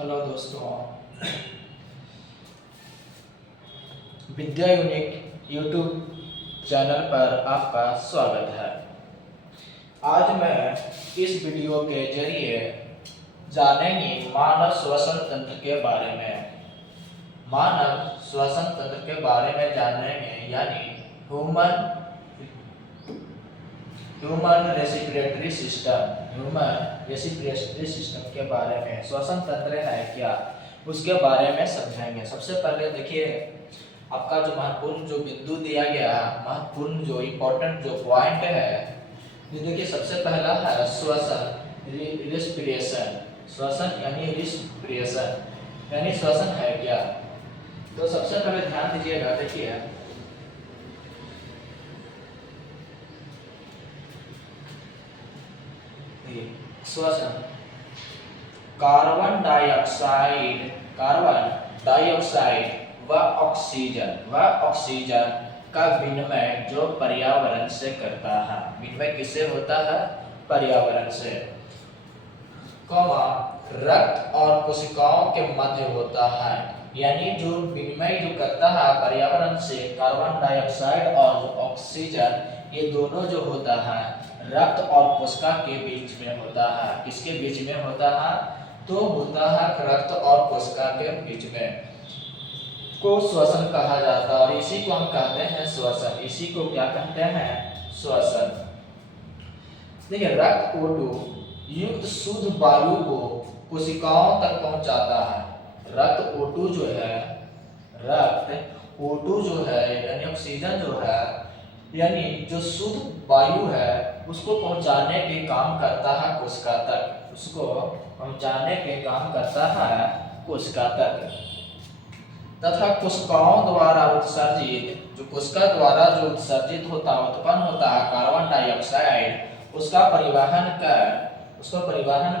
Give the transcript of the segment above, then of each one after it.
Hello दोस्तों, विद्या unique YouTube channel पर आपका स्वागत है। आज मैं इस वीडियो के जरिए जानेंगे मानव श्वसन तंत्र के बारे में। मानव श्वसन तंत्र के बारे में जानेंगे, यानी ह्यूमन रेस्पिरेटरी सिस्टम के बारे में। श्वसन तंत्र है क्या, उसके बारे में समझेंगे। सबसे पहले देखिए, आपका जो महत्वपूर्ण जो बिंदु दिया गया, महत्वपूर्ण जो इम्पोर्टेंट जो पॉइंट है, ये देखिए सबसे पहला है श्वसन, रिस्पिरेशन। श्वसन यानी रिस्पिरेशन यानी श्वसन है क्या। तो सबसे पहले ध्यान दीजिएगा, देखिए श्वसन कार्बन डाइऑक्साइड व ऑक्सीजन का विनिमय जो पर्यावरण से करता है। विनिमय किससे होता है? पर्यावरण से। रक्त और कोशिकाओं के मध्य होता है, यानी जो विनिमय जो करता है पर्यावरण से, कार्बन डाइऑक्साइड और ऑक्सीजन, ये दोनों जो होता है रक्त और कोशिका के बीच में होता है। किसके बीच में होता है? तो होता है रक्त और कोशिका के बीच में, को श्वसन कहा जाता है। और इसी को हम कहते हैं श्वसन। इसी को क्या कहते हैं? श्वसन। देखिए, रक्त O2 युक्त शुद्ध वायु को कोशिकाओं तक पहुंचाता है। रक्त O2 जो है, यानी ऑक्सीजन जो है, यानी जो शुद्ध वायु है, उसको पहुंचाने के काम करता है कोशिका तक। उसको पहुंचाने के काम करता है कोशिका तक। तथा कोशिकाओं द्वारा उत्सर्जित, जो कोशिका द्वारा जो उत्सर्जित होता, उत्पन्न होता है कार्बन डाइऑक्साइड, उसका परिवहन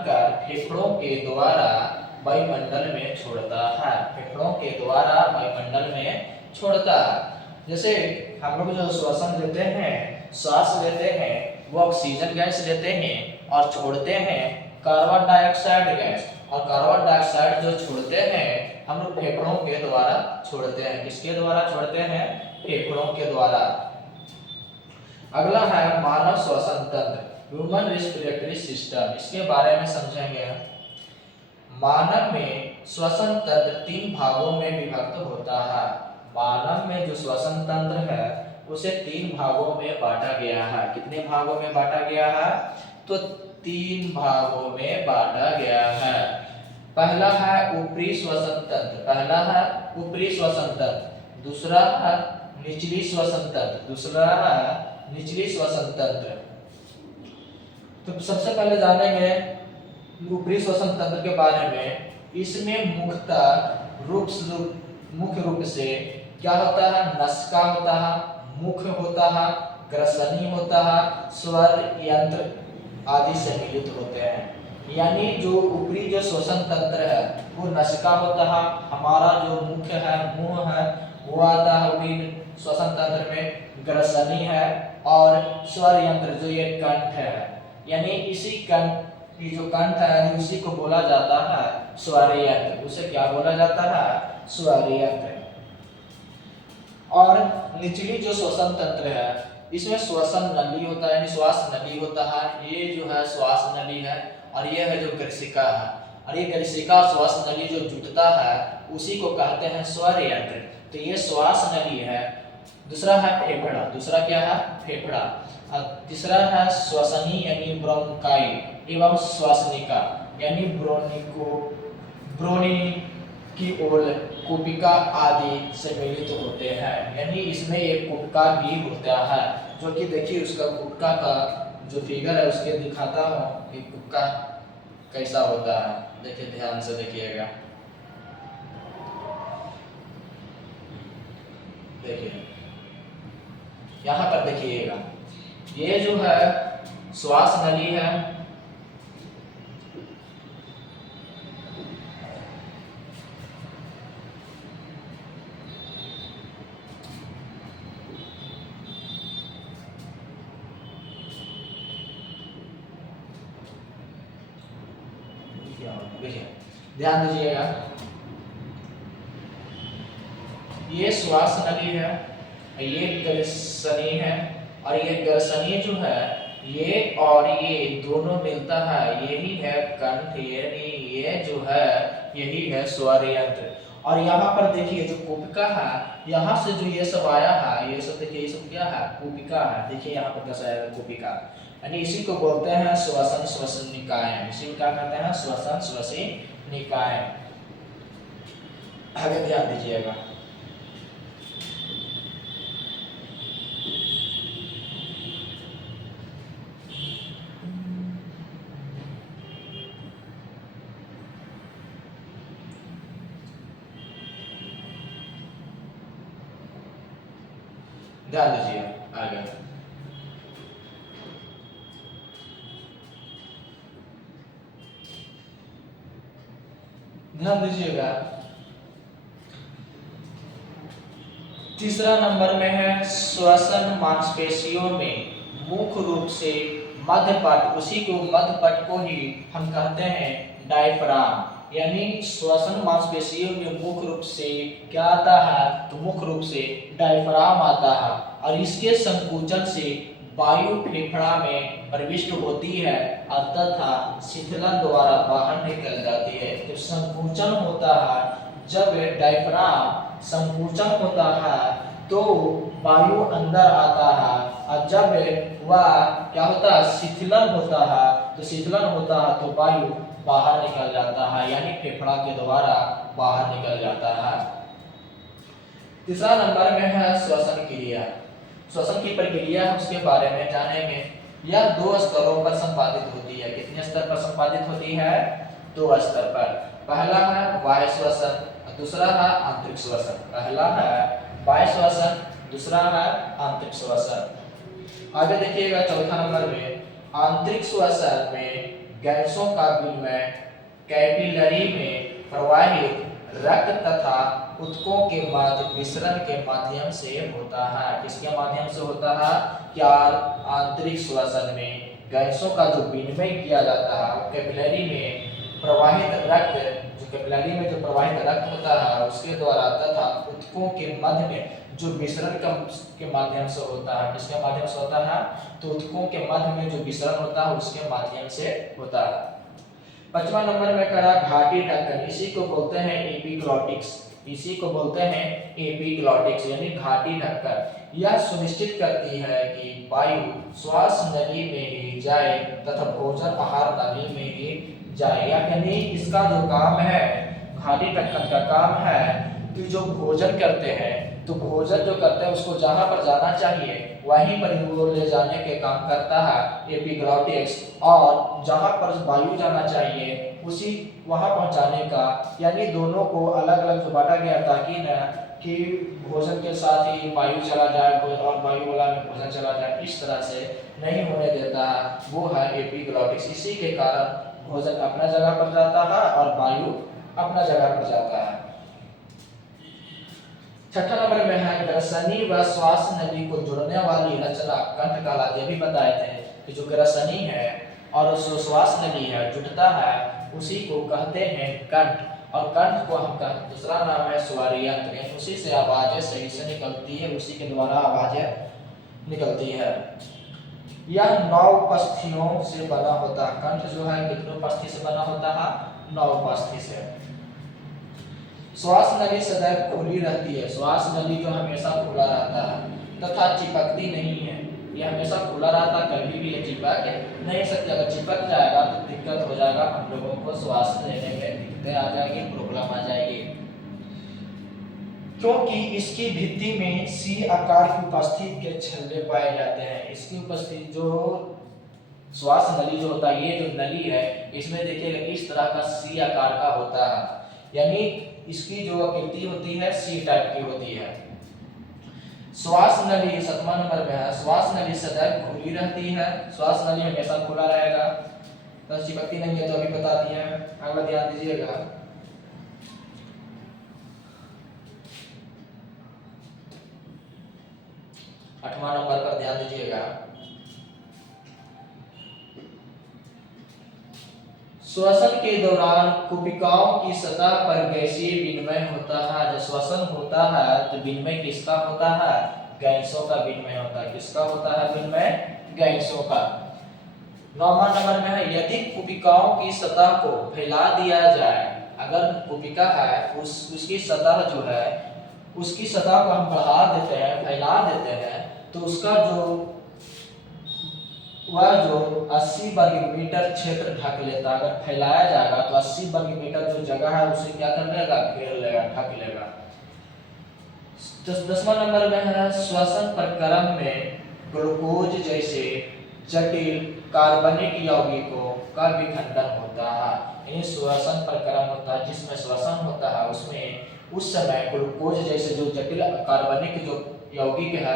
कर फेफड़ों के द्वारा वायुमंडल में छोड़ता है। फेफड़ों के द्वारा वायुमंडल में छोड़ता है। जैसे हम लोग जो श्वसन लेते हैं, सांस लेते हैं, वो ऑक्सीजन गैस लेते हैं और छोड़ते हैं कार्बन डाइऑक्साइड गैस। और कार्बन डाइऑक्साइड जो छोड़ते हैं हम लोग फेफड़ों के द्वारा छोड़ते हैं। किसके द्वारा छोड़ते हैं? फेफड़ों के द्वारा। अगला है मानव श्वसन तंत्र, ह्यूमन रेस्पिरेटरी सिस्टम। इसके बारे में समझेंगे। मानव में श्वसन तंत्र 3 भागों में विभक्त होता है। मानव में जो श्वसन तंत्र है उसे 3 भागों में बांटा गया है। कितने भागों में बांटा गया है? तो 3 भागों में बांटा गया है। पहला है ऊपरी श्वसन तंत्र, दूसरा है निचली श्वसन तंत्र। तो सबसे पहले जानेंगे ऊपरी श्वसन तंत्र के बारे में। इसमें मुख्य रूप से क्या होता है? नसिका होता है, मुख होता है, ग्रसनी होता है, स्वर यंत्र आदि सम्मिलित होते हैं। यानी जो ऊपरी जो श्वसन तंत्र है वो नसिका होता है, हमारा जो मुख्य है, मुंह है, वो आता है ऊपरी श्वसन तंत्र में, ग्रसनी है, और स्वर यंत्र जो ये कंठ है, यानी इसी कंठ की जो कंठ है, यानी उसी को बोला जाता है स्वर यंत्र। उसे क्या बोला जाता है? स्वर यंत्र। और निचली जो श्वसन तंत्र है, इसमें श्वसन नली होता है, यानी श्वास नली होता है। ये जो है श्वास नली है, और ये है जो ग्रसिका है। और ये ग्रसिका श्वास नली जो जुटता है उसी को कहते हैं स्वर यंत्र। तो ये श्वास नली है। दूसरा है फेफड़ा। दूसरा क्या है? फेफड़ा। और तीसरा है श्वसनी यानी ब्रोंकाई एवं श्वसनिका, यानी ब्रोनिकिओल, कुपिका आदि सम्मिलित होते हैं। यानी इसमें एक कुपिका भी होता है, जो कि देखिए उसका कुपिका का जो फिगर है उसके दिखाता हूँ कि कुपिका कैसा होता है। देखिए, ध्यान से देखिएगा। देखिए यहाँ पर देखिएगा, ये जो है श्वास नली है, देखिए ध्यान दीजिएगा, ये श्वास नली है, ये ग्रसनी है, और ये ग्रसनी जो है ये और ये दोनों मिलता है, यही है कंठ, यानी ये जो है यही है स्वर यंत्र। और यहाँ पर देखिए जो कुपिका है, यहाँ से जो ये सब आया है, ये सब देखिए, ये सब क्या है, कुपिका है। देखिए यहाँ पर दर्शाया है कुपिका, यानी इसी को बोलते हैं श्वसन श्वसन निकाय। इसी को क्या कहते हैं, श्वसन श्वसन निकाय। आगे ध्यान दीजिएगा, ध्यान दीजिए आगे। ध्यान दीजिएगा, तीसरा नंबर में है श्वसन मांसपेशियों में मुख्य रूप से मध्यपट, उसी को मध्यपट को ही हम कहते हैं डायफ्राम। यानी श्वसन मांसपेशियों में मुख्य रूप से क्या आता है, तो मुख्य रूप से डायफ्राम आता है, और इसके संकुचन से वायु फेफड़ा में प्रविष्ट होती है और तथा शिथिलन द्वारा बाहर निकल जाती है। तो संकुचन होता है, जब डायफ्राम संकुचन होता है तो वायु अंदर आता है, और जब वह क्या होता है, शिथिलन होता है, तो शिथिलन होता है तो वायु बाहर निकल जाता है, यानी फेफड़ा के द्वारा बाहर निकल जाता है। तीसरा नंबर में है श्वसन क्रिया। श्वसन की प्रक्रिया हम उसके बारे में जानेंगे। यह 2 स्तरों पर संपादित होती है। कितने स्तर पर संपादित होती है, 2 स्तर पर। पहला है बाह्य श्वसन, दूसरा है आंतरिक श्वसन। पहला है बाह्य श्वसन, दूसरा है आंतरिक श्वसन। आगे देखिएगा चौथा नंबर में, आंतरिक श्वसन में गैसों का विनिमय कैपिलरी में प्रवाहित रक्त तथा ऊतकों के मध्य मिश्रण के माध्यम से होता है। किसके माध्यम से होता है, क्या आंतरिक श्वसन में गैसों का जो विनिमय किया जाता है कैपिलरी में प्रवाहित रक्त, जो कैपिलरी में जो प्रवाहित रक्त होता है उसके द्वारा, तथा ऊतकों के मध्य में जो मिश्रण के माध्यम से होता है। किसके माध्यम से होता है, तो ऊतकों के मध्य में जो मिश्रण होता है उसके माध्यम से होता है। 5वां नंबर में करा घाटी ढक्कन, इसी को बोलते हैं एपिग्लॉटिक्स। इसी को बोलते हैं एपिग्लॉटिक्स, यानी घाटी ढक्कन। यह सुनिश्चित करती है कि वायु श्वास नली में ही जाए तथा भोजन आहार नली में ही जाए। यानी इसका जो काम है, घाटी ढक्कन का काम है कि जो भोजन करते हैं, तो भोजन जो करते हैं उसको जहां पर जाना चाहिए वहीं पर वो ले जाने के काम करता है एपिग्लॉटिक्स, और जहां पर वायु जाना चाहिए उसी वहां पहुंचाने का, यानी दोनों को अलग अलग जो बांटा गया ताकि न कि भोजन के साथ ही वायु चला जाए और वायु वाला में भोजन चला जाए, इस तरह से नहीं होने देता है, वो है एपिग्लॉटिक्स। इसी के कारण भोजन अपना जगह पर जाता है और वायु अपना जगह पर जाता है। 6ठा नंबर में है ग्रसनी व श्वास नली को जोड़ने वाली रचना कंठ कहलाती है। अभी बताए थे कि जो ग्रसनी है और जो श्वास नली है जुटता है उसी को कहते हैं कंठ, और कंठ को हम दूसरा नाम है स्वर यंत्र। उसी से आवाजें सही से निकलती है, उसी के द्वारा आवाजें निकलती है। यह 9 उपस्थियों से बना होता है। कंठ जो है कितने उपस्थि से बना होता है, 9 उपस्थि से। श्वास नली सदैव खुली रहती है। श्वास नली जो हमेशा खुला रहता है तथा चिपकती नहीं है, ये हमेशा खुला रहता है, कभी भी ये चिपक नहीं सकती। अगर चिपक जाएगा तो दिक्कत हो जाएगा, हम लोगों को श्वास लेने में दिक्कतें आ जाएगी, प्रॉब्लम आ जाएगी। क्योंकि इसकी भित्ति में सी आकार की उपस्थिति के छल्ले पाए जाते हैं। इसकी उपस्थिति जो श्वास नली जो होता है, ये जो नली है इसमें देखिएगा इस तरह का सी आकार का होता है, यानी इसकी जो आकृति होती है सी टाइप की होती है। श्वास नली 7वां नंबर में है, श्वास नली सदैव खुली रहती है। श्वास नली हमेशा खुला रहेगा, तो चिपकती नहीं है, तो अभी बता दिया है। अगला ध्यान दीजिएगा, आठवां नंबर पर ध्यान दीजिएगा। श्वसन के दौरान कोशिकाओं की सतह पर गैसीय विनिमय होता है। जब श्वसन होता है तो विनिमय किसका होता है? गैसों का विनिमय होता है। किसका होता है विनिमय? गैसों का। 9वां नंबर में है, यदि कोशिकाओं की सतह को फैला दिया जाए, अगर कोशिका है उसकी सतह जो है उसकी सतह को हम बढ़ा देते हैं, फैला देते हैं, तो उसका जो 80 वर्ग मीटर क्षेत्र ढक लेता है। अगर फैलाया जाएगा तो 80 वर्ग मीटर जो जगह है उसे क्या कर लेगा? घेर लेगा, ढक लेगा। 10वां नंबर में है, श्वसन प्रक्रम में ग्लूकोज जैसे जटिल कार्बनिक यौगिकों का विखंडन होता है। यानी श्वसन प्रक्रम होता है जिसमें श्वसन होता है, उसमें उस समय ग्लूकोज जैसे जो जटिल कार्बनिक जो यौगिक है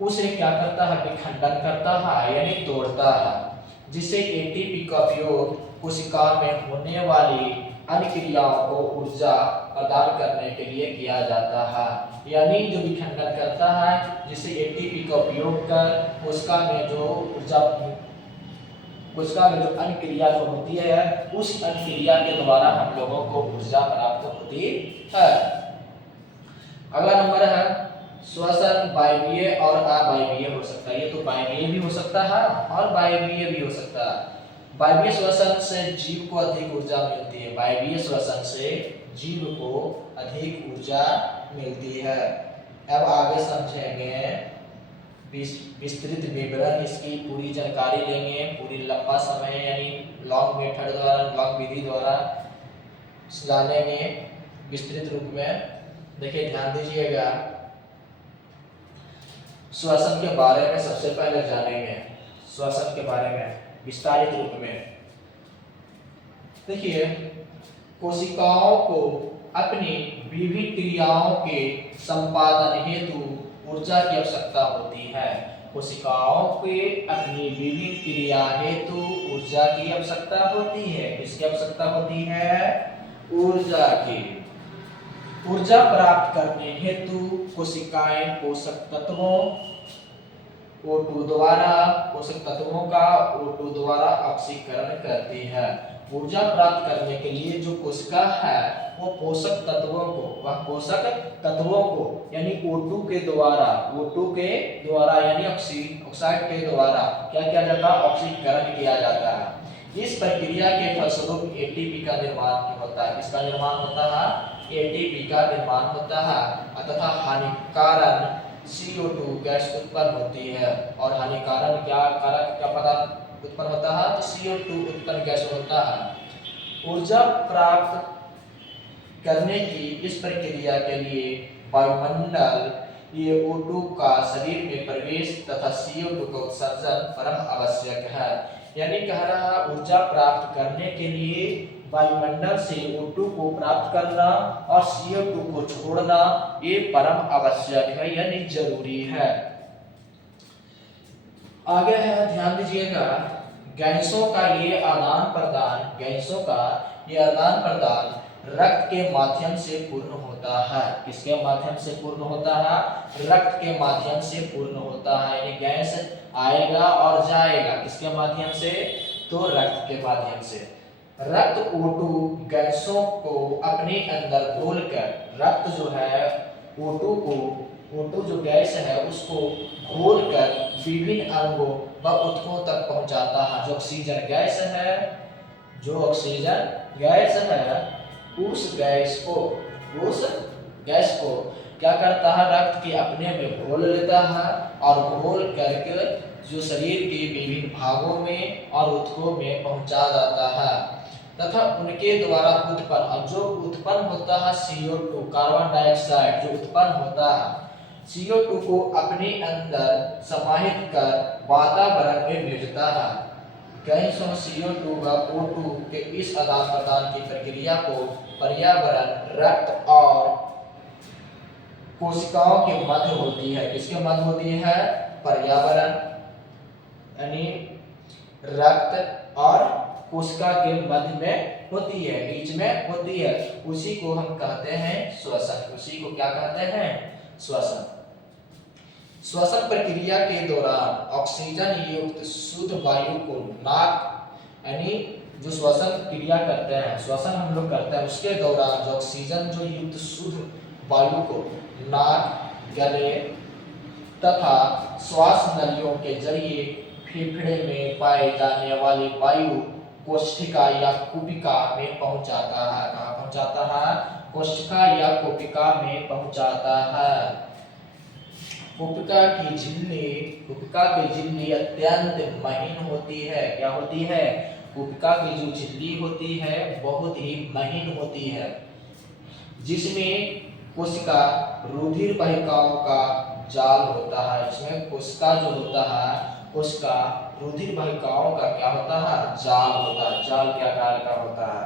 उसे क्या करता है? विखंडन करता है यानी तोड़ता है, जिससे एटीपी का उपयोग कोशिका में होने वाली अन्य क्रियाओं को ऊर्जा प्रदान करने के लिए किया जाता है। यानी जो विखंडन करता है जिससे एटीपी का उपयोग कर कोशिका में जो अन्य क्रिया जो होती है उस अन्य क्रिया के द्वारा हम लोगों को ऊर्जा प्राप्त होती है। अगला नंबर है, श्वसन वायवीय और अवायवीय हो सकता है। ये तो वायवीय भी हो सकता है और वायवीय भी हो सकता है। वायवीय श्वसन से जीव को अधिक ऊर्जा मिलती है। वायवीय श्वसन से जीव को अधिक ऊर्जा मिलती है। अब आगे समझेंगे, विस्तृत विवरण इसकी पूरी जानकारी लेंगे, पूरी लंबा समय यानी लॉन्ग मेथड द्वारा, लॉन्ग विधि द्वारा जानेंगे विस्तृत रूप में। देखिए ध्यान दीजिएगा, श्वसन के बारे में सबसे पहले जानेंगे, श्वसन के बारे में विस्तारित रूप में। देखिए, कोशिकाओं को अपनी विभिन्न क्रियाओं के संपादन हेतु ऊर्जा की आवश्यकता होती है। कोशिकाओं के अपनी विभिन्न क्रिया हेतु ऊर्जा की आवश्यकता होती है। किसकी आवश्यकता होती है? ऊर्जा की। ऊर्जा प्राप्त करने हेतु कोशिकाएं पोषक तत्वों O2 द्वारा O2 द्वारा ऑक्सीकरण करती है। ऊर्जा प्राप्त करने के लिए जो कोशिका है वो पोषक तत्वों को यानी O2 के द्वारा यानी ऑक्साइड के द्वारा क्या किया जाता है? ऑक्सीकरण किया जाता है। इस प्रक्रिया के फलस्वरूप एटीपी का निर्माण होता है। किसका निर्माण होता है? एटीपी का निर्माण होता है तथा हानिकारक CO2 गैस उत्पन्न होती है। और हानिकारक क्या पदार्थ उत्पन्न होता है? तो CO2 उत्पन्न गैस होता है। ऊर्जा प्राप्त करने की इस प्रक्रिया के लिए वायुमंडल ये O2 का शरीर में प्रवेश तथा CO2 का उत्सर्जन परम आवश्यक है। यानी कह रहा है ऊर्जा प्राप्त करने के लिए वायुमंडल से O2 को प्राप्त करना और CO2 को छोड़ना ये परम आवश्यक है यानी जरूरी है। आगे है, ध्यान दीजिएगा, गैसों का ये आदान प्रदान रक्त के माध्यम से पूर्ण होता है। किसके माध्यम से पूर्ण होता है? रक्त के माध्यम से पूर्ण होता है। यानी गैस आएगा और जाएगा किसके माध्यम से? तो रक्त के माध्यम से। रक्त O2 गैसों को अपने अंदर घोलकर रक्त जो है O2 जो गैस है उसको घोलकर विभिन्न अंगों व ऊतकों तक पहुंचाता है। जो ऑक्सीजन गैस है उस गैस को क्या करता है? रक्त के अपने में घोल लेता है और घोल करके जो शरीर के विभिन्न भागों में और ऊतकों में पहुंचा जाता है तथा उनके द्वारा उत्पन्न होता है CO2 कार्बन डाइऑक्साइड जो उत्पन्न होता है CO2 को अपने अंदर समाहित कर वातावरण में भेजता है। गैसों CO2 व O2 के इस आदान प्रदान की प्रक्रिया को पर्यावरण, रक्त और कोशिकाओं के मध्य होती है। किसके मध्य होती है? पर्यावरण यानी रक्त और कोशिका के मध्य में होती है, बीच में होती है। उसी को हम कहते हैं श्वसन। उसी को क्या कहते हैं? श्वसन। श्वसन प्रक्रिया के दौरान ऑक्सीजन युक्त शुद्ध वायु को नाक यानी जो श्वसन क्रिया करते हैं, श्वसन हम लोग करते हैं, उसके दौरान जो ऑक्सीजन जो युक्त शुद्ध वायु को नाक, गले तथा श्वास नलियों के जरिए फेफड़े में पाए जाने वाली वायु कोशिका या कुपिका में पहुंचाता है। कहाँ पहुंचाता है? कोशिका या कुपिका में पहुंचाता है। कुपिका की झिल्ली अत्यंत महीन होती है। क्या होती है? कुपिका की जो झिल्ली होती है बहुत ही महीन होती है, जिसमें कोशिका रुधिर वाहिकाओं का जाल होता है। इसमें कोशिका जो होता है, कोशिका रुधिर वाहिकाओं का क्या होता है? जाल होता है। जाल क्या आकार का होता है?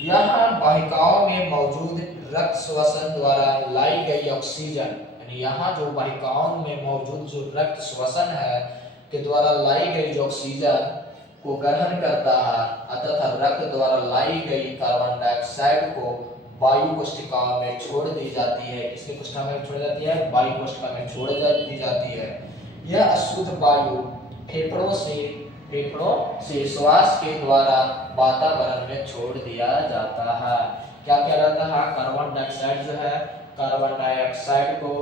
यह वाहिकाओं में मौजूद रक्त श्वसन द्वारा लाई गई ऑक्सीजन, यानी यहाँ जो वाहिकाओं में मौजूद जो रक्त श्वसन है के द्वारा लाई गई जो ऑक्सीजन को ग्रहण करता है तथा रक्त द्वारा लाई गई कार्बन डाइऑक्साइड को वायु कोशिका में छोड़ दी जाती है। किसकी कोशिका में छोड़ जाती है? वायु कोशिका में छोड़ दी जाती है। यह अशुद्ध वायु फेफड़ों से श्वास के द्वारा वातावरण में छोड़ दिया जाता है। क्या रहता है? कार्बन डाइऑक्साइड जो है, कार्बन डाइऑक्साइड को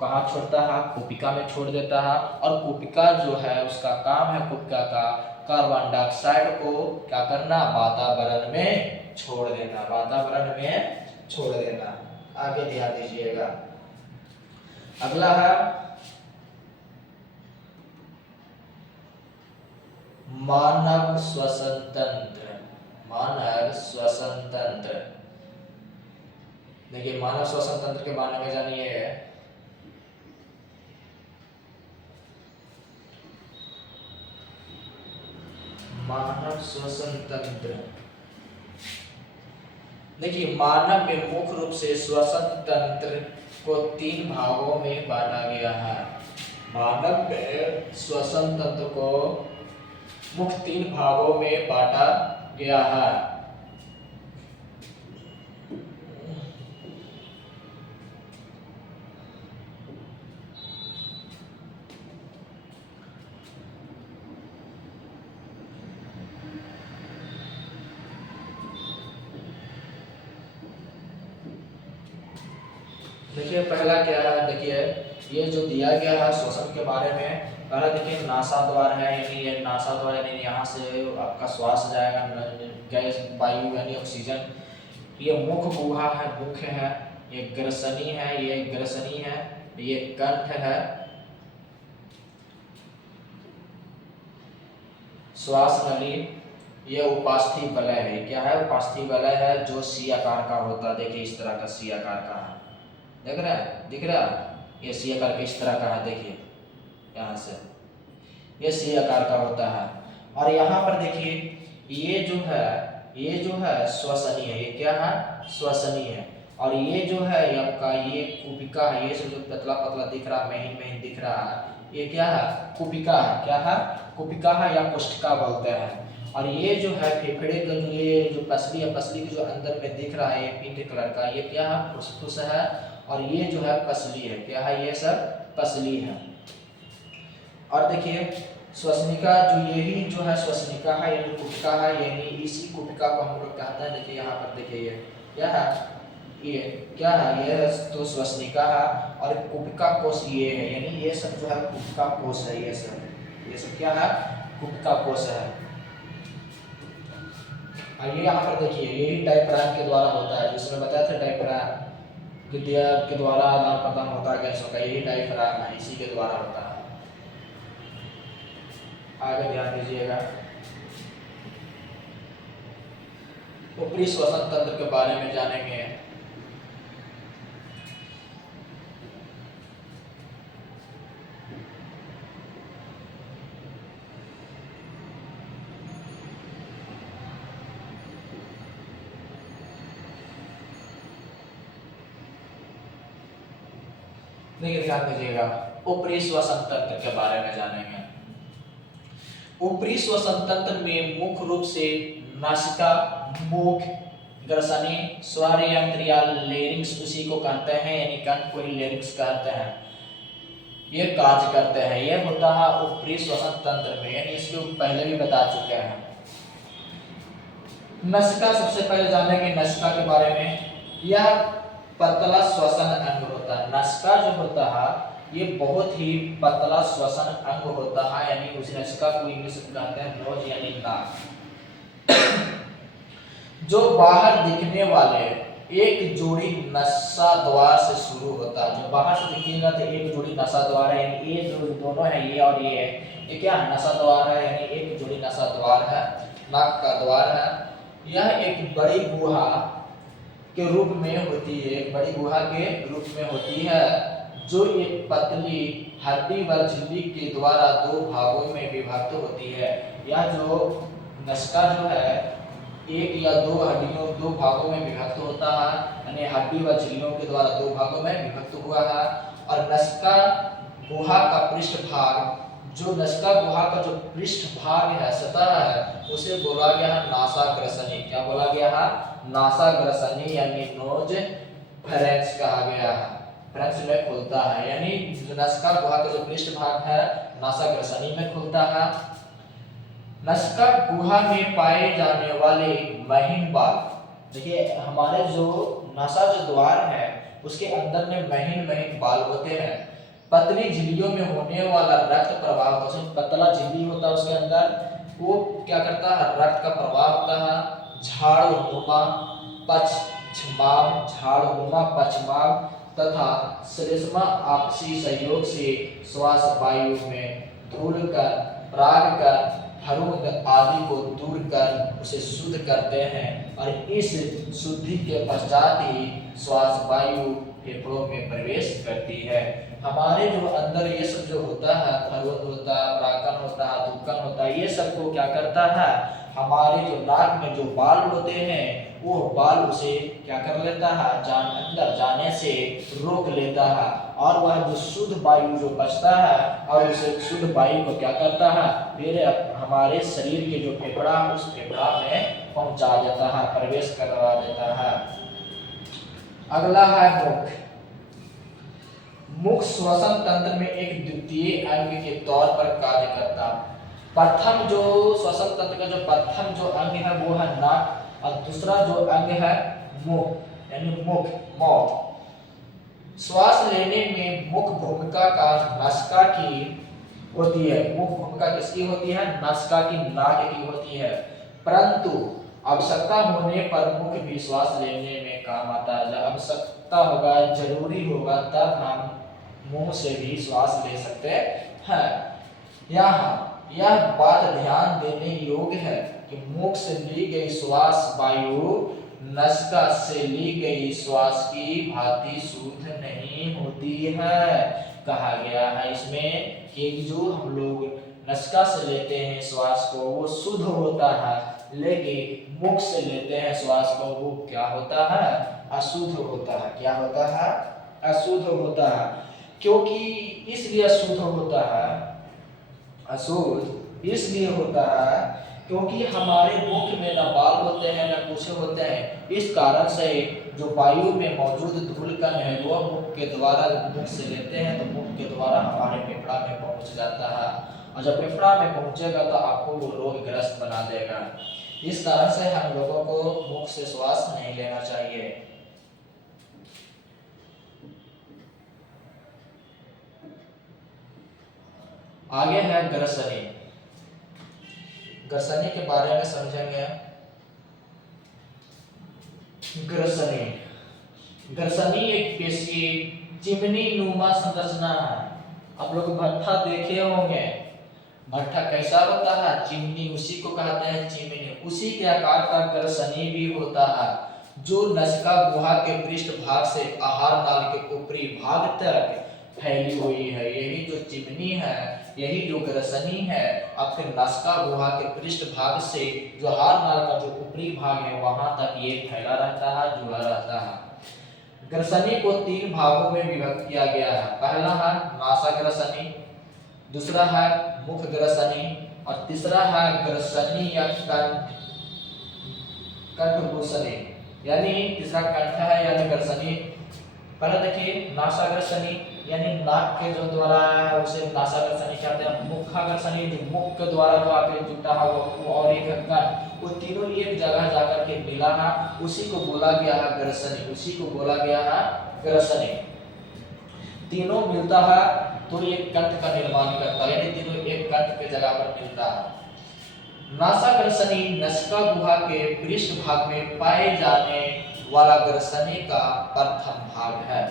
कहाँ छोड़ता है? कुपिका में छोड़ देता है। और कुपिका जो है उसका काम है, कुपिका का कार्बन डाइऑक्साइड को क्या करना? वातावरण में छोड़ देना। वातावरण में छोड़ देना। आगे ध्यान दीजिएगा। अगला है मानव श्वसन तंत्र। मानव श्वसन तंत्र, देखिए मानव श्वसन तंत्र के बारे में जानिए। मानव श्वसन तंत्र, देखिए मानव में मुख्य रूप से श्वसन तंत्र को 3 भागों में बांटा गया है। मानव में श्वसन तंत्र को मुख्य 3 भागों में बांटा गया है। देखिए पहला क्या है? देखिए ये जो दिया गया है श्वसन के बारे में, पहला देखिए नासा द्वार है, यानी ये नासा द्वार यानी यहाँ से आपका श्वास जाएगा, गैस वायु यानी ऑक्सीजन। ये मुख गुहा है, मुख्य है। ये ग्रसनी है, ये ग्रसनी है। ये कंठ है। श्वास नली, ये उपास्थि वलय है। क्या है? उपास्थि वलय है, जो सी आकार का होता है। देखिए इस तरह का सी आकार का है, देख रहा है? दिख रहा है? ये सी आकार के इस तरह का है। देखिए यहाँ से ये सी आकार का होता है। और यहाँ पर देखिए ये जो है श्वसनी है। ये क्या है? श्वसनी है। और ये जो है आपका ये कुपिका है। ये जो पतला पतला दिख रहा है, महीन दिख रहा है, ये क्या है? कुपिका है। क्या है? कुपिका है या कोशिका बोलते हैं। और ये जो है फेफड़े का जो ये जो पसली है, पसली के जो अंदर में दिख रहा है ये पिंक कलर का, ये क्या है? फुसफुस है। और ये जो है पसली है। क्या है? ये सब पसली है। और देखिए श्वसनिका जो यही जो है श्वसनिका है, यानी कुपिका है, यानी इसी कुपिका को हम लोग कहते हैं। देखिए यहाँ पर देखिए ये क्या है? ये क्या है? ये तो श्वसनिका है। और कुपिका कोश ये है, यानी ये सब जो है कुपिका कोश है। ये सब क्या है? कुपिका कोश है। और ये यहाँ पर देखिए यही डायफ्राम के द्वारा होता है, जिसमें बताया था डायफ्राम के द्वारा आदान प्रदान होता है गैसों का। यही डायफ्राम है, इसी के द्वारा होता है। आगे ध्यान दीजिएगा। ऊपरी श्वसन तंत्र के बारे में जानेंगे। देखिए ध्यान दीजिएगा, ऊपरी श्वसन तंत्र के बारे में जानेंगे। ऊपरी श्वसन तंत्र में मुख्य रूप से नासिका, मुख, ग्रसनी, स्वर यंत्र या लेरिंक्स उसी को कहते हैं, यानी कंठ को ही लेरिंक्स कहते हैं, ये कार्य करते हैं। यह होता है ऊपरी श्वसन तंत्र में, यानी इसको पहले भी बता चुके हैं। नसिका सबसे पहले जानेंगे नसिका के बारे में। यह पतला श्वसन अंग होता है। नसिका जो होता है ये बहुत ही पतला श्वसन अंग होता है, यानी उस नसिका को इंग्लिश में कहते हैं नोज यानी नाक, जो बाहर दिखने वाले एक जोड़ी नसा द्वार से शुरू होता है। जो बाहर से दिखेगा तो एक जोड़ी नसा द्वार है, यानी ये जो दोनों है ये और ये है, ये क्या नसा द्वार है, यानी एक जोड़ी नसा द्वार है, नाक का द्वार है। यह एक बड़ी गुहा के रूप में होती है, बड़ी गुहा के रूप में होती है, जो एक पतली हड्डी व झिल्ली के द्वारा दो भागों में विभक्त होती है। यह जो नसिका जो है एक या दो हड्डियों दो भागों में विभक्त होता है, यानी हड्डी व झिल्लियों के द्वारा दो भागों में विभक्त हुआ है। और नसिका गुहा का पृष्ठभाग, जो नसिका गुहा का जो पृष्ठभाग है, सतह है, उसे बोला गया है नासाग्रसनी। क्या बोला गया है? नासाग्रसनी, यानी नोज फेरेंक्स कहा गया है। फ्रेंक्स में खुलता है, यानी नसिका गुहा का जो पृष्ठभाग है नासाग्रसनी में खुलता है। नसिका गुहा में पाए जाने वाले महीन बाल, देखिए हमारे जो नसा जो द्वार है उसके अंदर में महीन महीन बाल होते हैं। पतली झिल्लियों में होने वाला रक्त प्रवाह होता है, पतला झिल्ली होता है उसके अंदर, वो क्या करता है? रक्त का प्रवाह होता है। झाड़नुमा पक्षमार्ग, झाड़नुमा पक्षमार्ग तथा श्लेष्मा आपसी सहयोग से श्वास वायु में धूल कर पराग कर हरुंग आदि को दूर कर उसे शुद्ध करते हैं, और इस शुद्धि के पश्चात ही श्वास वायु फेफड़ों में प्रवेश करती है। हमारे जो अंदर ये सब जो होता है, फरोद होता है, परागन होता है, धूपकन होता है, ये सब को क्या करता है? हमारे जो नाक में जो बाल होते हैं वो बाल उसे क्या कर लेता है? अंदर जाने से रोक लेता है, और वह जो शुद्ध वायु जो बचता है और उसे शुद्ध वायु को क्या करता है? फिर हमारे शरीर के जो फेफड़ा उस फेफड़ा में पहुंचा देता है, प्रवेश करवा देता है। अगला है मुख। मुख श्वसन तंत्र में एक द्वितीय अंग के तौर पर कार्य करता है। प्रथम जो श्वसन तंत्र का जो प्रथम जो अंग है वो है नाक, और दूसरा जो अंग है मुख, यानी मुख माउथ। श्वास लेने में मुख भूमिका का नासिका की होती है। मुख भूमिका किसकी होती है? नासिका की, नाक की होती है। परंतु आवश्यकता होने पर मुख भी श्वास लेने में काम आता है। जब आवश्यकता होगा, जरूरी होगा, तब हम मुंह से भी श्वास ले सकते हैं। यहाँ यह बात ध्यान देने योग्य है कि मुख से ली गई श्वास वायु नासिका से ली गई श्वास की भांति शुद्ध नहीं होती है। कहा गया है इसमें कि जो हम लोग नासिका से लेते हैं श्वास को वो शुद्ध होता है, लेकिन मुख से लेते हैं श्वास को वो क्या होता है? अशुद्ध होता है। क्या होता है? अशुद्ध होता है। क्योंकि इसलिए अशुद्ध होता है, अशुद्ध इसलिए होता है क्योंकि हमारे मुख में न बाल होते हैं न कुछ होते हैं। इस कारण से जो वायु में मौजूद धूलकण है वो मुख के द्वारा मुख से लेते हैं तो मुख के द्वारा हमारे फेफड़ा में पहुंच जाता है, और जब फेफड़ा में पहुंचेगा तो आपको वो रोगग्रस्त बना देगा। इस कारण से हम लोगों को मुख से श्वास नहीं लेना चाहिए। आगे है ग्रसनी। ग्रसनी के बारे में समझेंगे। ग्रसनी, ग्रसनी एक पेशीय चिमनी नुमा संरचना है। आप लोग भट्ठा देखे होंगे, भट्ठा कैसा होता है? चिमनी, उसी को कहते हैं चिमनी। उसी के आकार का ग्रसनी भी होता है, जो नासिका गुहा के पृष्ठभाग से आहार नाल के ऊपरी भाग तक फैली हुई है। यही जो चिमनी है, यही जो ग्रसनी है, आपके नासिका गुहा के पृष्ठभाग से जो आहार नाल का जो ऊपरी भाग है वहां तक ये फैला रहता है, जुड़ा रहता है। ग्रसनी को तीन भागों में विभक्त किया गया है। पहला है नासाग्रसनी, दूसरा है मुख ग्रसनी, और तीसरा है ग्रसनी या कंठभूषणी, यानी तीसरा कंठ है यानी ग्रसनी। पहले देखिए नासाग्रसनी, यानी नाक के जो द्वारा है उसे नासाग्रसनी कहते हैं। मुखाग्रसनी जो मुख के द्वारा जो आगे जुटा है वो, और एक कण, वो तीनों एक जगह जाकर के मिला है, उसी को बोला गया है ग्रसनी, उसी को बोला गया है ग्रसनी। तीनों मिलता है तो एक कंठ का निर्माण करता है, यानी तीनों एक कंठ के जगह पर मिलता है। नासाग्रसनी नसिका गुहा के पृष्ठ भाग में पाए जाने वाला ग्रसनी का प्रथम भाग है।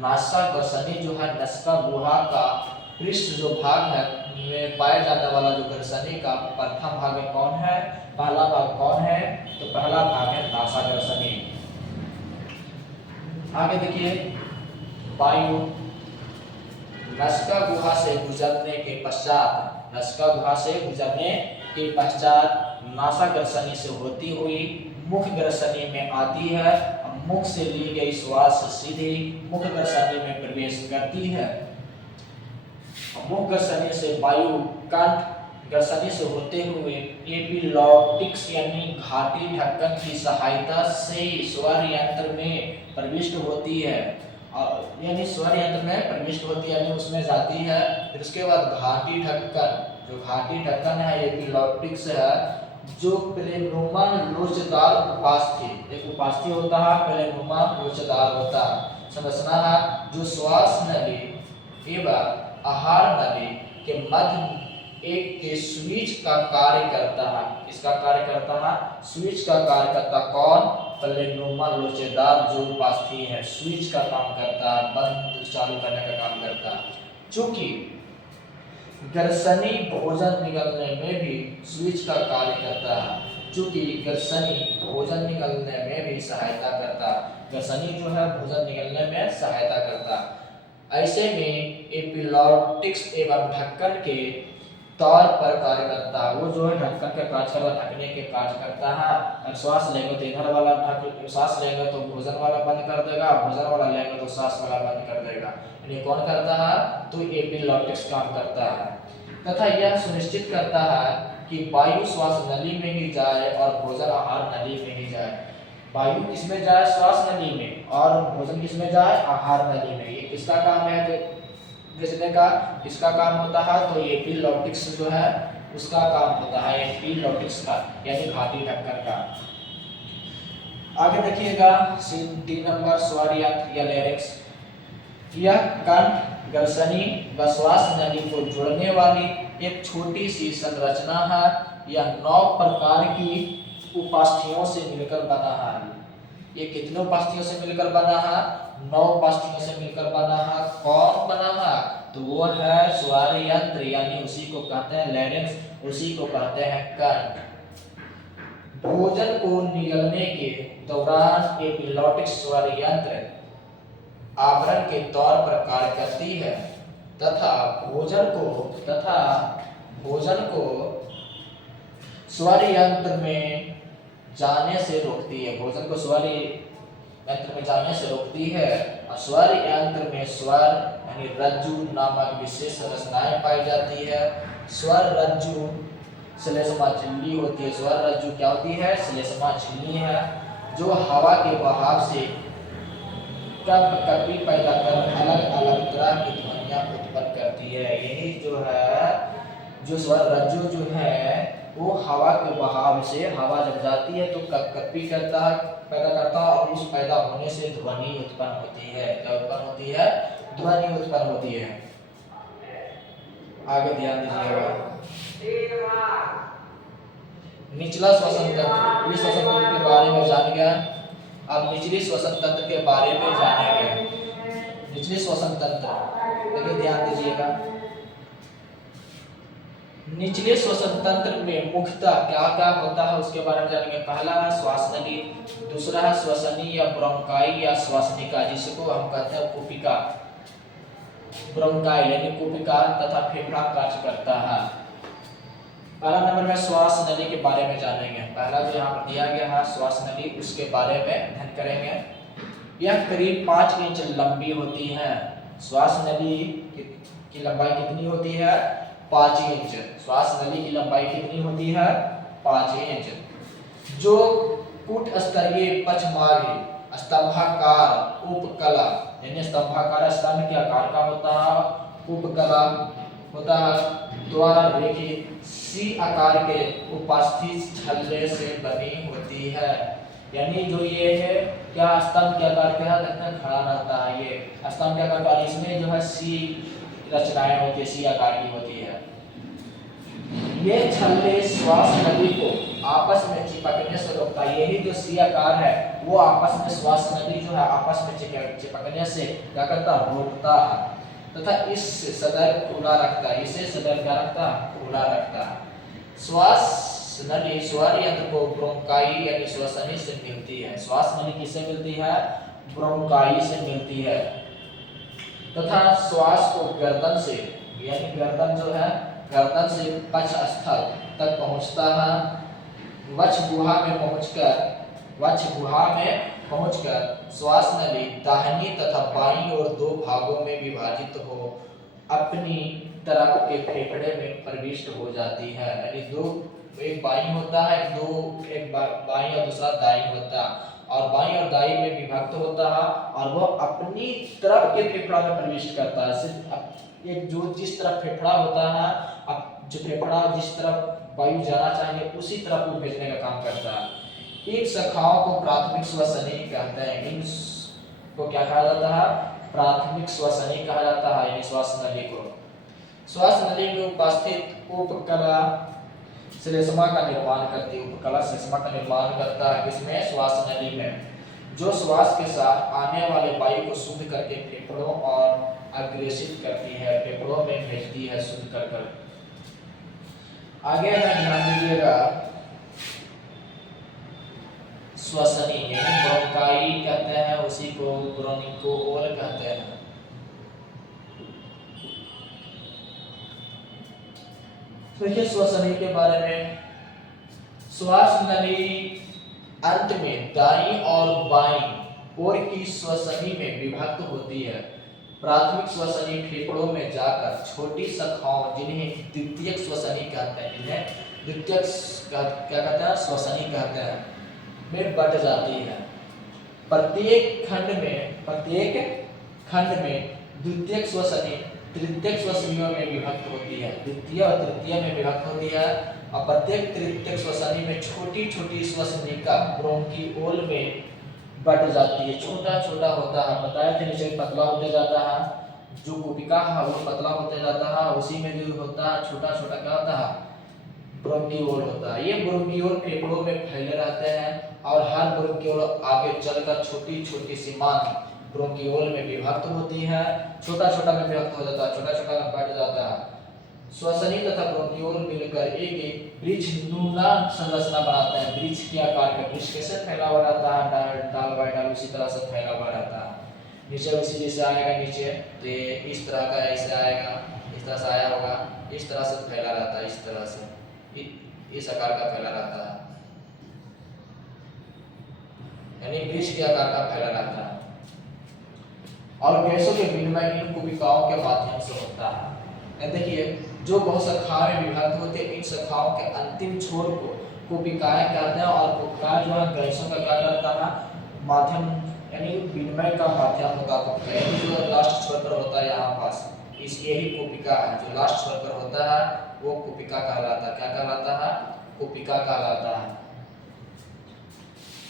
नासाग्रसनी जो है नसिका गुहा का पृष्ठ जो भाग है में पाए जाने वाला जो ग्रसनी का प्रथम भाग है कौन है, पहला भाग कौन है, तो पहला भाग है नासाग्रसनी। आगे देखिए, वायु नसिका गुहा से गुजरने के पश्चात, नसिका गुहा से गुजरने के पश्चात नासाग्रसनी से होती हुई मुख ग्रसनी में आती है। मुख से ली गई श्वास सीधे मुख ग्रसनी में प्रवेश करती है। मुख ग्रसनी से वायु कंठ ग्रसनी से होते हुए एपिग्लॉटिक्स यानी घाटी ढक्कन की सहायता से स्वर यंत्र में प्रविष्ट होती है, यानी स्वर यंत्र में प्रविष्ट होती है, यानी उसमें जाती है। फिर उसके बाद घाटी ढक्कन, जो घाटी ढक्कन है एपिग्लॉटिक्स है, जो प्लेनुमा लोचदार उपास्थि, एक उपास्थि होता है, प्लेनुमा लोचदार होता है संरचना है, जो श्वास नली एवं आहार नली के मध्य एक के स्विच का कार्य करता है। इसका कार्य करता है, स्विच का कार्य करता कौन, प्लेनुमा लोचदार जो उपास्थि है, स्विच का काम करता है, बंद चालू करने का काम करता है। चूंकि ग्रसनी भोजन निगलने में भी स्विच का कार्य करता है, चूंकि ग्रसनी भोजन निगलने में भी सहायता करता है, ग्रसनी जो है भोजन निगलने में सहायता करता है। ऐसे में एपिग्लॉटिक्स एवं ढक्कन के तौर पर कार्य करता है, वो जो है ढक्कन का कार्य करता है, ढकने के कार्य करता है। और श्वास लेंगे तो इधर वाला ढक, श्वास लेंगे तो भोजन वाला बंद कर देगा, भोजन वाला लेंगे तो श्वास वाला बंद कर देगा। ये कौन करता है, तो एपिग्लॉटिक्स काम करता है, तथा यह सुनिश्चित करता है कि वायु श्वास नली में ही जाए और भोजन आहार नली में ही जाए। वायु किसमें जाए, श्वास नली में, और भोजन किसमें जाए, आहार नली में। ये किसका काम है, भेजने का किसका काम होता है, तो एपिग्लॉटिक्स जो है उसका काम होता है, एपिग्लॉटिक्स का, यानी घाटी ढक्कन का। आगे देखिएगा 3 नंबर स्वर यंत्र या लैरिंक्स। यह कंठ ग्रसनी व श्वास नली को जोड़ने वाली एक छोटी सी संरचना है। यह 9 प्रकार की उपास्थियों से मिलकर बना है। ये कितने उपास्थियों से मिलकर बना है, 9 उपास्थियों से मिलकर बना है। कौन बना है, तो वो है स्वर यंत्र, यानी उसी को कहते हैं लैरिंक्स, उसी को कहते हैं कंठ। भोजन को निगलने के दौरान एपिग्लॉटिक्स स्वर यंत्र आवरण के तौर पर कार्य करती है तथा भोजन को स्वर यंत्र में जाने से रोकती है, भोजन को स्वर यंत्र में जाने से रोकती है। और स्वर यंत्र में स्वर यानी रज्जु नामक विशेष संरचनाएं पाई जाती है। स्वर रज्जु श्लेष्मा झिल्ली होती है, स्वर रज्जु क्या होती है, श्लेष्मा झिल्ली है, जो हवा के बहाव से कपी पैदा कर अलग अलग तरह की ध्वनियां उत्पन्न करती है। यही जो है, जो स्वर रज्जु जो है वो हवा के बहाव से, हवा जब जाती है तो कपी करता है, पैदा करता है, और उस पैदा होने से ध्वनि उत्पन्न होती है। क्या उत्पन्न होती है, ध्वनि उत्पन्न होती है। आगे ध्यान दीजिएगा, निचला श्वसन तंत्र, इस श्वसन तंत्र के बारे में जान गया। अब निचली श्वसन तंत्र के बारे में जानेंगे। निचली श्वसन तंत्र, देखिए ध्यान दीजिएगा, निचले श्वसन तंत्र में मुख्यतः क्या क्या होता है उसके बारे में जानेंगे। पहला है श्वास नली, दूसरा है श्वसनी या ब्रोंकाई या श्वसनिका, जिसको हम कहते हैं कुपिका, ब्रोंकाई यानी कुपिका, तथा फेफड़ा कार्य करता है। पहला नंबर में श्वास नली के बारे में जानेंगे। पहला जो यहाँ पर दिया गया है श्वास नली, उसके बारे में अध्ययन करेंगे। यह करीब 5 इंच लंबी होती है। श्वास नली की लंबाई कितनी होती है, 5 इंच। श्वास नली की लंबाई कितनी होती है, 5 इंच, जो कूट स्तरीय पक्षमार्गी स्तंभाकार उपकला यानी स्तंभाकार स्तंभ के आकार का होता है। उपकला होता है द्वारा रेखित सी आकार के उपस्थित छल्ले से बनी होती है। यानी जो ये है क्या स्तंभ के आकार का है, खड़ा रहता है ये स्तंभ के आकार का, इसमें जो है सी रचनाएं होती है, सी आकार की होती है। ये छल्ले श्वास नली को आपस में चिपकने से रोकता है। यही जो सी आकार है वो आपस में श्वास नली जो है आपस में चिपकने से क्या करता है, रोकता है तथा इस सदैव खुला रखता है, इसे सदैव क्या रखता है, खुला रखता है। श्वास नली स्वर यंत्र को ब्रोंकाई यानी श्वसनी से मिलती है। श्वास नली किससे मिलती है, ब्रोंकाई से मिलती है तथा श्वास को गर्दन से यानी गर्दन जो है गर्दन से पक्ष स्थल तक पहुंचता है। वक्ष गुहा में पहुंचकर श्वास नली दाहिनी तथा बाईं ओर दो भागों में विभाजित हो अपनी तरफ के फेफड़े में प्रविष्ट हो जाती है। यानी दो, एक बाईं होता है, एक बाईं और दूसरा दाईं होता है और बाईं और दाईं में विभक्त होता है और वो अपनी तरफ के फेफड़ा में प्रविष्ट करता है। सिर्फ एक जो जिस तरफ फेफड़ा होता है, अब जो फेफड़ा जिस तरफ वायु जाना चाहिए उसी तरफ वो भेजने का काम करता है। इन शाखाओं को प्राथमिक श्वसनी कहते हैं। इन को क्या कहा जाता है, प्राथमिक श्वसनी कहा जाता है। यानी श्वास नली को श्वास नली में उपस्थित उपकला श्लेष्मा का निर्माण करती है। उपकला श्लेष्मा का निर्माण करता है किसमें, श्वास नली में, जो श्वास के साथ आने वाले वायु को शुद्ध करके फेफड़ों और अग्रेसित करती है, फेफड़ों में भेजती है शुद्ध कर। आगे है ध्यान दीजिएगा, श्वसनी यानी ब्रोंकाई कहते हैं, उसी को ब्रोनिकोल कहते हैं। देखिए श्वसनी के बारे में, श्वास नली अंत में दाईं और बाईं ओर की श्वसनी में विभक्त होती है। प्राथमिक श्वसनी फेफड़ों में जाकर छोटी शाखाओं जिन्हें द्वितीयक श्वसनी कहते हैं, जिन्हें द्वितीयक क्या कहते हैं, श्वसनी कहते हैं, में बट जाती है। प्रत्येक खंड में द्वितीयक श्वसनी तृतीयक श्वसनियों में विभक्त होती है। द्वितीय और तृतीय में विभक्त होती है और प्रत्येक तृतीयक श्वसनी में छोटी छोटी श्वसनिका ब्रोंकियोल में बट जाती है। छोटा छोटा होता है, बताया थे नीचे पतला होते जाता है, जो कुपिका है वो पतला होते जाता है, उसी में जो होता है छोटा छोटा क्या होता है, ब्रोंकियोल होता है। ये ब्रोंकियोल फेफड़ों में फैले रहते हैं और हर ब्रोंकियोल आगे चलकर छोटी छोटी सी मान ब्रोंकियोल में विभक्त होती है। छोटा छोटा में विभक्त हो जाता है, छोटा छोटा में बढ़ जाता है। श्वसनी तथा ब्रोंकियोल मिलकर एक एक वृक्ष नुमा संरचना बनाते हैं। वृक्ष के आकार का वृक्ष कैसे फैला हुआ रहता है, डाल बाय डाल उसी तरह से फैला हुआ रहता है। नीचे उसी जैसे आएगा नीचे तो ये इस तरह का ऐसे आएगा, इस तरह से आया होगा, इस तरह से फैला रहता है, इस तरह से इस आकार का फैला रहता है, यानी वृक्ष के आकार का फैला रहता है। और गैसों के विनिमय इन कुपिकाओं के माध्यम से होता है। देखिए जो बहु शाखाएं में विभक्त होते हैं, इन शाखाओं के अंतिम छोर को कुपिकाएं कहते हैं और कुपिका जो है गैसों का क्या करता है, माध्यम यानी विनिमय का माध्यम होता है। जो लास्ट छोर पर होता है यहाँ पास, इस यही कुपिका है, जो लास्ट छोर पर होता है वो कुपिका कहलाता है। क्या कहलाता है, कुपिका कहलाता है।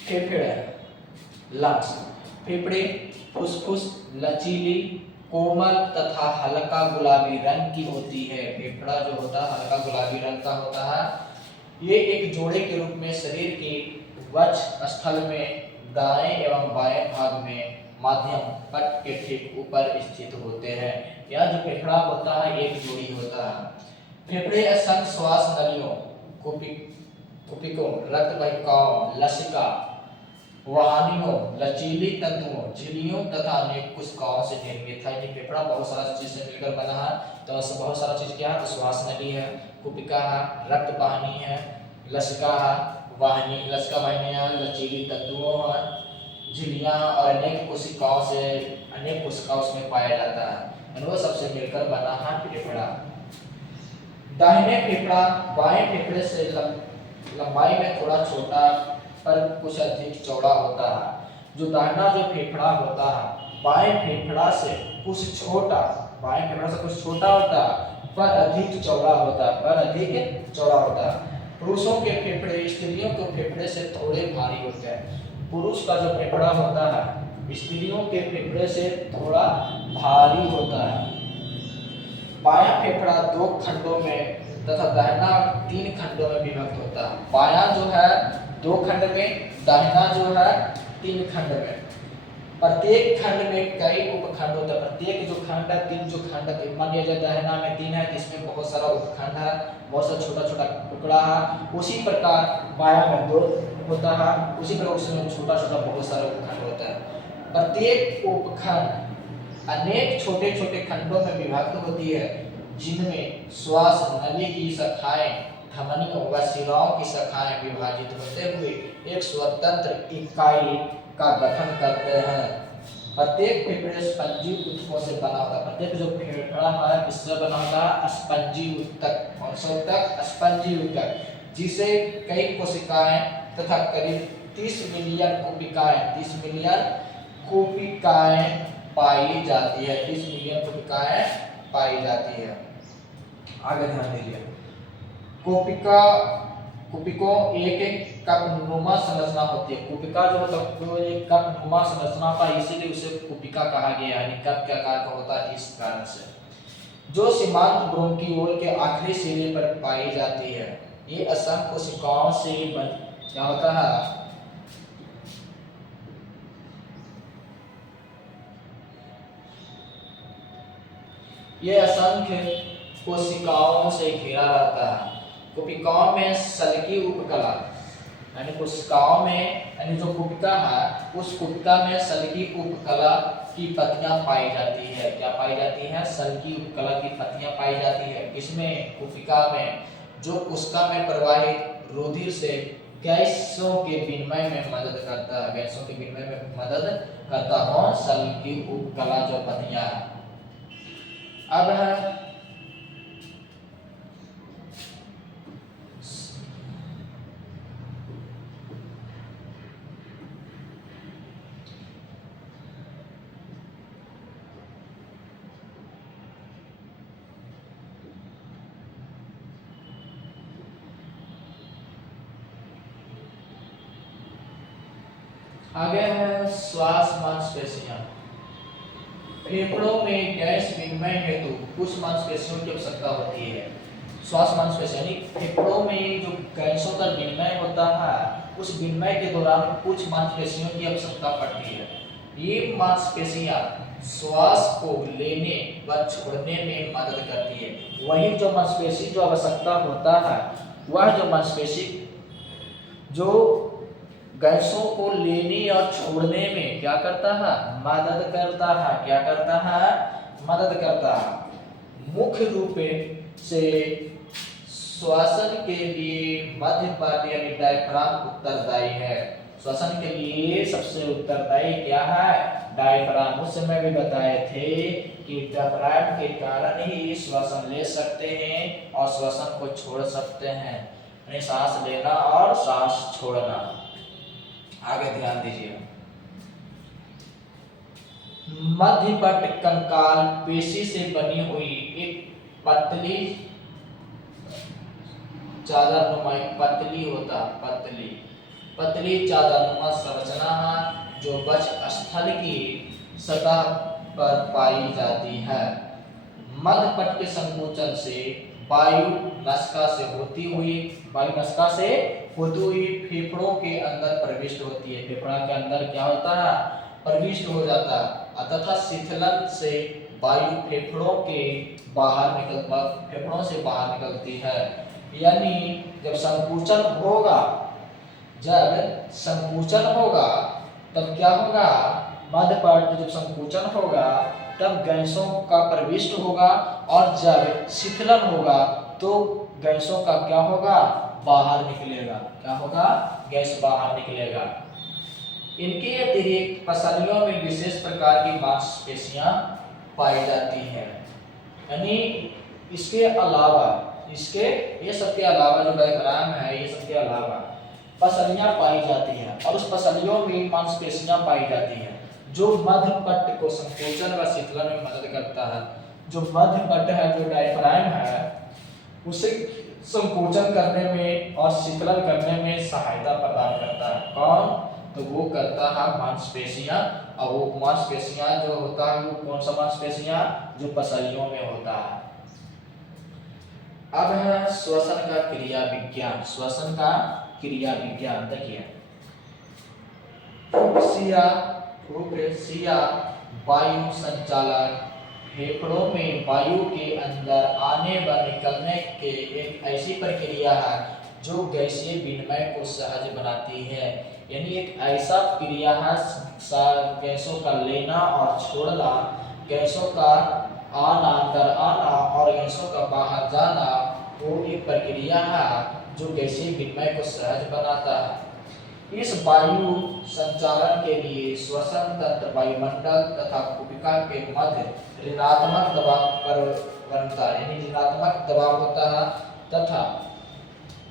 फेफड़े लंग्स, फेफड़े फुसफुस लचीली कोमल तथा हल्का गुलाबी रंग की होती है। फेफड़ा जो होता है हल्का गुलाबी रंग का होता है। ये एक जोड़े के रूप में शरीर के वक्ष स्थल में दाएं एवं बाएं भाग में माध्यम पट के ठीक ऊपर स्थित होते हैं। यह जो फेफड़ा होता है एक जोड़ी होता है। फेफड़े असंख्य श्वास नलियों, कुपिकों, रक्त वाहिकाओं, लसिका वाहिनियों, लचीली तंतुओं, झिल्लियों तथा अनेक कोशिकाओं से निर्मित है। ये फेफड़ा बहुत सारा चीज से मिलकर बना है। तो बहुत सारा चीज क्या है, तो श्वास नली है, कुपिका है, रक्त वाहिनी है, लसिका है, वाहिनी लसिका वाहिनियां, लचीली तंतुओं है, झिल्लियां और अनेक कोशिकाओं उसमें पाया जाता है। वो सबसे मिलकर बना है फेफड़ा। दाहिने फेफड़ा बाएं फेफड़े से लंबाई में थोड़ा छोटा पर कुछ अधिक चौड़ा होता है। जो दाहिना जो फेफड़ा होता है बाएं फेफड़ा से कुछ छोटा, बाएं फेफड़ा से कुछ छोटा होता पर अधिक चौड़ा होता, पर अधिक चौड़ा होता। पुरुषों के फेफड़े स्त्रियों के फेफड़े से थोड़े भारी होते हैं। पुरुष का जो फेफड़ा होता है स्त्रियों के फेफड़े से थोड़ा भारी होता है। बायां फेफड़ा 2 खंडों में तथा दाहिना 3 खंडों में विभक्त होता है। बायां जो है 2 खंड में, दाहिना जो है 3 खंड में। प्रत्येक खंड में कई उपखंड होते हैं। प्रत्येक जो खंड है 3 जो खंड है, मान लिया जाए दाहिना में 3 है, इसमें बहुत सारा उपखंड है, बहुत सारा छोटा छोटा टुकड़ा है। उसी प्रकार बायां में 2 होता है, उसी प्रकार उसमें छोटा छोटा बहुत सारा उपखंड होता है। प्रत्येक उपखंड अनेक छोटे छोटे खंडों में विभक्त होती है, जिनमें श्वास नली की शाखाएं, धमनियों व शिराओं की शाखाएं विभाजित होते हुए एक स्वतंत्र इकाई का गठन करते हैं। प्रत्येक फेफड़े स्पंजी ऊतकों से बना होता है। प्रत्येक जो फेफड़ा है किससे बना होता है? स्पंजी ऊतक। कौन सा ऊतक? स्पंजी ऊतक, जिसे कई कोशिकाएं तथा करीब 30 मिलियन कोशिकाएं, 30 मिलियन कोशिकाएं पाई जाती है, 30 मिलियन कोशिकाएं पाई जाती है। आगे ध्यान दीजिए। कोशिकाओं एक एक कपनुमा संरचना होती है। कोशिका जो होता है एक कपनुमा संरचना होता है, इसीलिए उसे कोशिका कहा गया है। कप के आकार का होता है इस कारण से। जो सीमांत ब्रोंकियोल के आखिरी सिरे पर पाई जाती है। ये असंख्य कोशिकाओं से क्या होता है? ये असंख्य कोशिकाओं से घिरा रहता है। कोशिकाओं में सल्की उपकला, यानी कोशिकाओं में, यानी जो कोशिका है उस कोशिका में सल्की उपकला की पत्तियां पाई जाती है। क्या पाई जाती है? सल्की उपकला की पत्तियां पाई जाती है। किसमें? कोशिका में। जो कोशिका में प्रवाहित रुधिर से गैसों के विनिमय में मदद करता है, गैसों के विनिमय में मदद करता है सल्की उपकला जो पत्तियां है। अब है आगे है श्वास मांसपेशियां। फेफड़ों में गैस विनिमय हेतु कुछ मांसपेशियों की आवश्यकता होती है। श्वास मांसपेशियां यानी फेफड़ों में जो गैसों का विनिमय होता है, उस विनिमय के दौरान कुछ मांसपेशियों की आवश्यकता पड़ती है। ये मांसपेशियां श्वास को लेने व छोड़ने में मदद करती है। वही जो मांसपेशी जो आवश्यकता होता है, वह जो मांसपेशी जो गैसों को लेने और छोड़ने में क्या करता है? मदद करता है। क्या करता है? मदद करता है। मुख्य रूप से श्वसन के लिए मध्य पार्ट यानी डायफ्राम उत्तरदायी है। श्वसन के लिए सबसे उत्तरदायी क्या है? डायफ्राम। उस समय भी बताए थे कि डायफ्राम के कारण ही श्वसन ले सकते हैं और श्वसन को छोड़ सकते हैं, यानी सांस लेना और सांस छोड़ना। आगे ध्यान दीजिए। मध्यपट कंकाल पेशी से बनी हुई एक पतली चादरनुमा, पतली चादरनुमा संरचना है जो वक्षस्थल की सतह पर पाई जाती है। मध्यपट के संकोचन से वायु नसिका से होती हुई फेफड़ों के अंदर प्रविष्ट होती है। फेफड़ा के अंदर क्या होता है? प्रविष्ट हो जाता है। तथा शीतलन से वायु फेफड़ों से बाहर निकलती है। यानी जब संकुचन होगा तब क्या होगा? मध्यपट जब संकुचन होगा तब गैसों का प्रविष्ट होगा, और जब शीतलन होगा तो गैसों का क्या होगा? बाहर निकलेगा। क्या होगा? गैस बाहर निकलेगा। इनके अतिरिक्त पसलियों में विशेष प्रकार की मांसपेशियां पाई जाती हैं। यानी इसके अलावा ये सबके अलावा जो डायफ्राम है, ये सबके अलावा पसलियां पाई जाती हैं, और उस पसलियों में मांसपेशियां पाई जाती हैं। जो मध्य पट्ट को संकोचन व शीतलन में मदद करता है। जो मध्य पट्ट है, जो डायफ्राम है, उसे संकोचन करने में और शीतलन करने में सहायता प्रदान करता है। कौन? तो वो करता है मांसपेशियां। और वो मांसपेशियां जो होता है वो कौन सा मांसपेशियां? जो पसलियों में होता है। अब है श्वसन का क्रिया विज्ञान। श्वसन का क्रिया विज्ञान देखिए, फुफ्फुसिया वायु संचालक फेफड़ों में वायु के अंदर आने व निकलने के एक ऐसी प्रक्रिया है जो गैसीय विनिमय को सहज बनाती है। यानी एक ऐसा क्रिया है गैसों का लेना और छोड़ना, गैसों का आना, अंदर आना और गैसों का बाहर जाना, वो एक प्रक्रिया है जो गैसीय विनिमय को सहज बनाता है। इस वायु संचालन के लिए श्वसन तंत्र वायुमंडल तथा कुपिका के मध्य ऋणात्मक दबाव पर बनता है, यानी ऋणात्मक दबाव होता है, तथा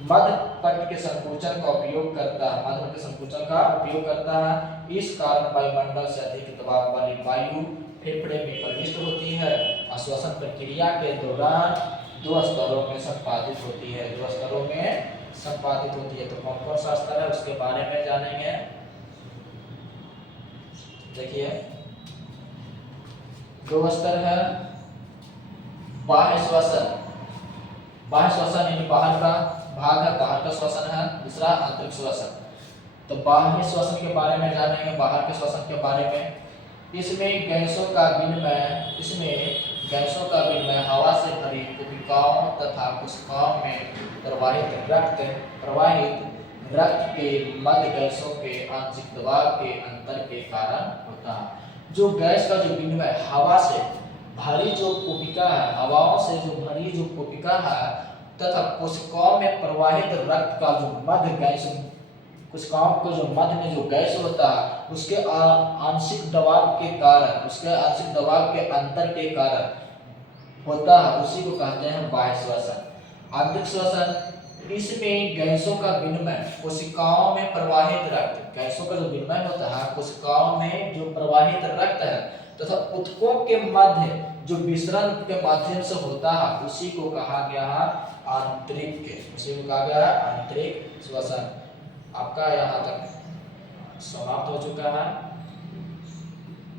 मध्य पट्ट के संकुचन का उपयोग करता है। मध्य पट्ट के संकुचन का उपयोग करता है। इस कारण वायुमंडल से अधिक दबाव वाली वायु फेफड़े में प्रविष्ट होती है और श्वसन प्रक्रिया के दौरान दो स्तरों में संपादित होती है। दो स्तरों में संपादित होती है। तो कौन कौन सा स्तर है उसके बारे में जानेंगे। देखिए, दो स्तर है। बाह्य श्वसन, बाह्य श्वसन यानी बाहर का भाग है, बाहर का श्वसन है। दूसरा आंतरिक श्वसन। तो बाह्य श्वसन के बारे में जानेंगे, बाहर के श्वसन के बारे में। इसमें गैसों का विनिमय हवा से भरी कुपिकाओं तथा कोशिकाओं में प्रवाहित रक्त के मध्य गैसों के आंशिक दबाव के अंतर के कारण होता है। जो गैस का जो विनिमय हवा से भरी जो कुपिका है, हवाओं से जो भरी जो कुपिका है, तथा कोशिकाओं में प्रवाहित रक्त का जो मध्य गैस, कोशिकाओं को जो मध्य में जो गैस होता है, उसके आंशिक दबाव के कारण, उसके आंशिक दबाव के अंतर के कारण होता है, उसी को कहते हैं बाह्य श्वसन। आंतरिक श्वसन, इसमें गैसों का विनिमय कोशिकाओं में प्रवाहित रक्त, गैसों का जो विनिमय होता है कोशिकाओं में जो प्रवाहित रक्त है तथा ऊतकों के मध्य जो विसरण के माध्यम से होता है, उसी को कहा गया है आंतरिक, उसी को कहा गया है आंतरिक श्वसन। आपका यहाँ तक समाप्त हो चुका है।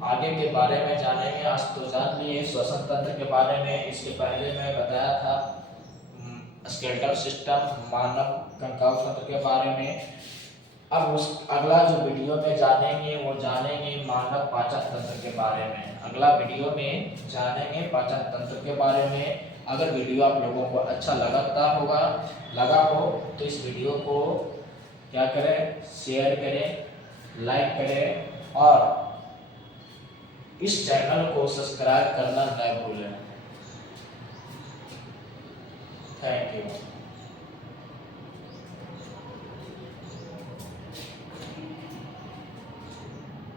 आगे के बारे में जानेंगे। आज तो जान लिए श्वसन तंत्र के बारे में। इसके पहले मैं बताया था स्केलेटल सिस्टम, मानव कंकाल तंत्र के बारे में। अब उस अगला जो वीडियो में जानेंगे वो जानेंगे मानव पाचन तंत्र के बारे में। अगला वीडियो में जानेंगे पाचन तंत्र के बारे में। अगर वीडियो आप लोगों को अच्छा लगा हो तो इस वीडियो को क्या करें, शेयर करें, लाइक करें और इस चैनल को सब्सक्राइब करना न भूलें। Thank you.